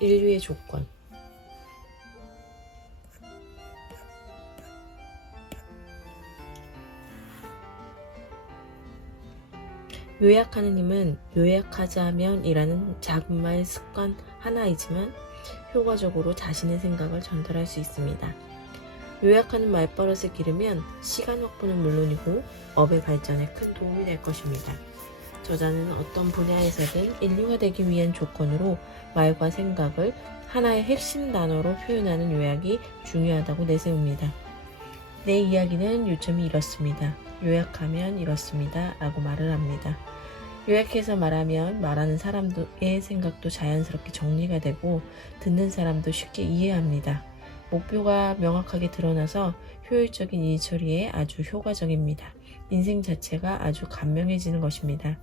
인류의 조건. 요약하는 힘은 요약하자면이라는 작은 말 습관 하나이지만 효과적으로 자신의 생각을 전달할 수 있습니다. 요약하는 말버릇을 기르면 시간 확보는 물론이고 업의 발전에 큰 도움이 될 것입니다. 저자는 어떤 분야에서든 인류가 되기 위한 조건으로 말과 생각을 하나의 핵심 단어로 표현하는 요약이 중요하다고 내세웁니다. 내 이야기는 요점이 이렇습니다. 요약하면 이렇습니다. 라고 말을 합니다. 요약해서 말하면 말하는 사람의 생각도 자연스럽게 정리가 되고 듣는 사람도 쉽게 이해합니다. 목표가 명확하게 드러나서 효율적인 일 처리에 아주 효과적입니다. 인생 자체가 아주 간명해지는 것입니다.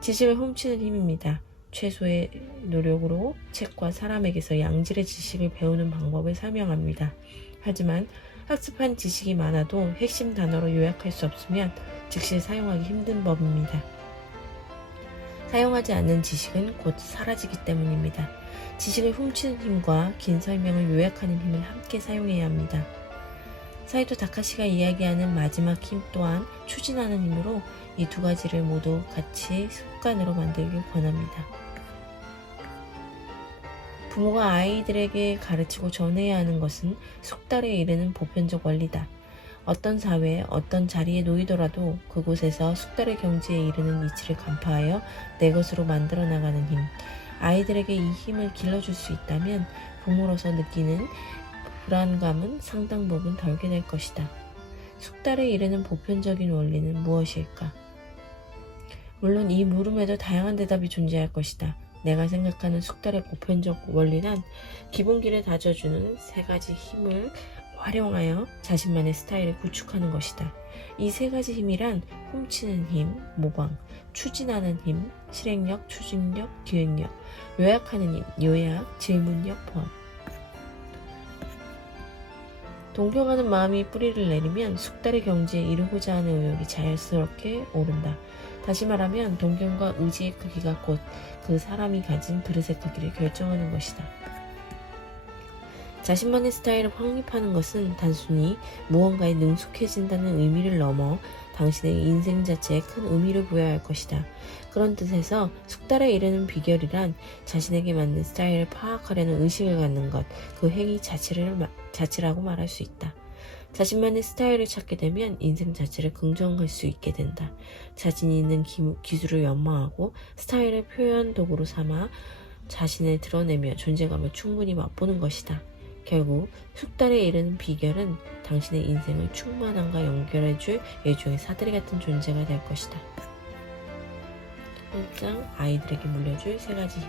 지식을 훔치는 힘입니다. 최소의 노력으로 책과 사람에게서 양질의 지식을 배우는 방법을 설명합니다. 하지만 학습한 지식이 많아도 핵심 단어로 요약할 수 없으면 즉시 사용하기 힘든 법입니다. 사용하지 않는 지식은 곧 사라지기 때문입니다. 지식을 훔치는 힘과 긴 설명을 요약하는 힘을 함께 사용해야 합니다. 사이토 다카시가 이야기하는 마지막 힘 또한 추진하는 힘으로 이 두 가지를 모두 같이 습관으로 만들길 권합니다. 부모가 아이들에게 가르치고 전해야 하는 것은 숙달에 이르는 보편적 원리다. 어떤 사회, 어떤 자리에 놓이더라도 그곳에서 숙달의 경지에 이르는 이치를 간파하여 내 것으로 만들어 나가는 힘. 아이들에게 이 힘을 길러줄 수 있다면 부모로서 느끼는 불안감은 상당 부분 덜게 될 것이다. 숙달에 이르는 보편적인 원리는 무엇일까? 물론 이 물음에도 다양한 대답이 존재할 것이다. 내가 생각하는 숙달의 보편적 원리란 기본기를 다져주는 세 가지 힘을 활용하여 자신만의 스타일을 구축하는 것이다. 이 세 가지 힘이란 훔치는 힘, 모방, 추진하는 힘, 실행력, 추진력, 기획력, 요약하는 힘, 요약, 질문력 포함. 동경하는 마음이 뿌리를 내리면 숙달의 경지에 이르고자 하는 의욕이 자연스럽게 오른다. 다시 말하면 동경과 의지의 크기가 곧 그 사람이 가진 그릇의 크기를 결정하는 것이다. 자신만의 스타일을 확립하는 것은 단순히 무언가에 능숙해진다는 의미를 넘어 당신의 인생 자체에 큰 의미를 부여할 것이다. 그런 뜻에서 숙달에 이르는 비결이란 자신에게 맞는 스타일을 파악하려는 의식을 갖는 것, 그 행위 자체라고 말할 수 있다. 자신만의 스타일을 찾게 되면 인생 자체를 긍정할 수 있게 된다. 자신이 있는 기술을 연마하고 스타일을 표현 도구로 삼아 자신을 드러내며 존재감을 충분히 맛보는 것이다. 결국 숙달에 이르는 비결은 당신의 인생을 충만함과 연결해줄 일종의 사다리 같은 존재가 될 것이다. 1장 아이들에게 물려줄 세 가지 힘.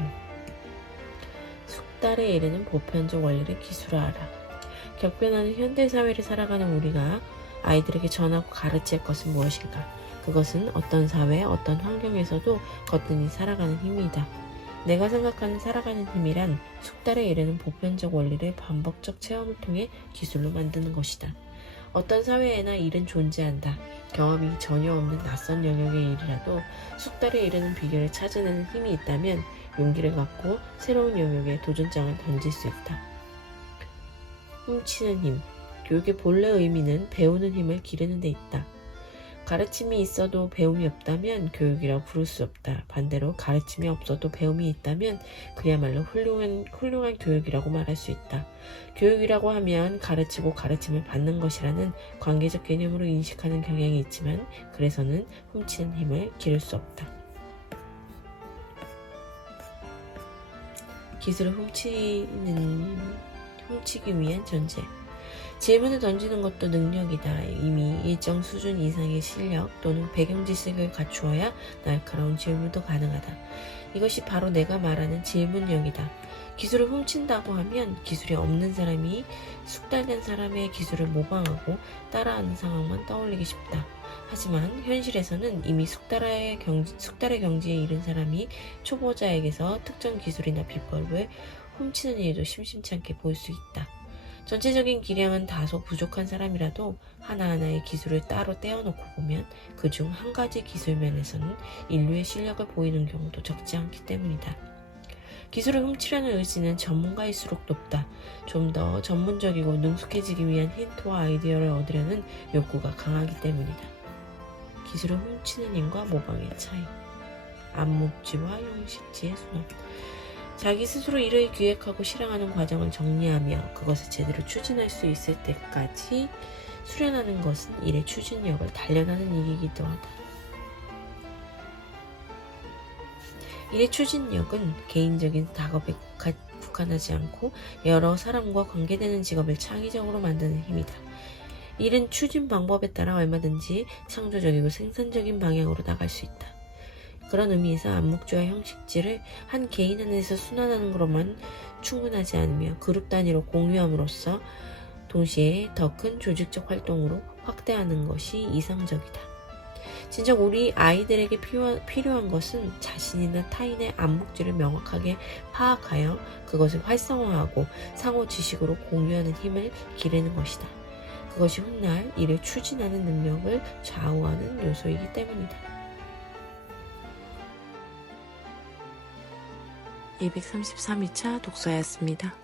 숙달에 이르는 보편적 원리를 기술화하라. 격변하는 현대사회를 살아가는 우리가 아이들에게 전하고 가르칠 것은 무엇인가? 그것은 어떤 사회, 어떤 환경에서도 거뜬히 살아가는 힘이다. 내가 생각하는 살아가는 힘이란 숙달에 이르는 보편적 원리를 반복적 체험을 통해 기술로 만드는 것이다. 어떤 사회에나 일은 존재한다. 경험이 전혀 없는 낯선 영역의 일이라도 숙달에 이르는 비결을 찾아내는 힘이 있다면 용기를 갖고 새로운 영역에 도전장을 던질 수 있다. 훔치는 힘. 교육의 본래 의미는 배우는 힘을 기르는 데 있다. 가르침이 있어도 배움이 없다면 교육이라고 부를 수 없다. 반대로 가르침이 없어도 배움이 있다면 그야말로 훌륭한 교육이라고 말할 수 있다. 교육이라고 하면 가르치고 가르침을 받는 것이라는 관계적 개념으로 인식하는 경향이 있지만 그래서는 훔치는 힘을 기를 수 없다. 기술을 훔치기 위한 전제. 질문을 던지는 것도 능력이다. 이미 일정 수준 이상의 실력 또는 배경 지식을 갖추어야 날카로운 질문도 가능하다. 이것이 바로 내가 말하는 질문력이다. 기술을 훔친다고 하면 기술이 없는 사람이 숙달된 사람의 기술을 모방하고 따라하는 상황만 떠올리기 쉽다. 하지만 현실에서는 이미 숙달의 경지에 이른 사람이 초보자에게서 특정 기술이나 비법을 훔치는 일도 심심치 않게 볼 수 있다. 전체적인 기량은 다소 부족한 사람이라도 하나하나의 기술을 따로 떼어놓고 보면 그중 한 가지 기술 면에서는 인류의 실력을 보이는 경우도 적지 않기 때문이다. 기술을 훔치려는 의지는 전문가일수록 높다. 좀 더 전문적이고 능숙해지기 위한 힌트와 아이디어를 얻으려는 욕구가 강하기 때문이다. 기술을 훔치는 힘과 모방의 차이. 암묵지와 형식지의 순환. 자기 스스로 일을 기획하고 실행하는 과정을 정리하며 그것을 제대로 추진할 수 있을 때까지 수련하는 것은 일의 추진력을 단련하는 일이기도 하다. 일의 추진력은 개인적인 작업에 국한하지 않고 여러 사람과 관계되는 직업을 창의적으로 만드는 힘이다. 일은 추진 방법에 따라 얼마든지 창조적이고 생산적인 방향으로 나갈 수 있다. 그런 의미에서 암묵지와 형식지를 한 개인 안에서 순환하는 것으로만 충분하지 않으며 그룹 단위로 공유함으로써 동시에 더 큰 조직적 활동으로 확대하는 것이 이상적이다. 진정 우리 아이들에게 필요한 것은 자신이나 타인의 암묵지를 명확하게 파악하여 그것을 활성화하고 상호 지식으로 공유하는 힘을 기르는 것이다. 그것이 훗날 일을 추진하는 능력을 좌우하는 요소이기 때문이다. 233회차 독서였습니다.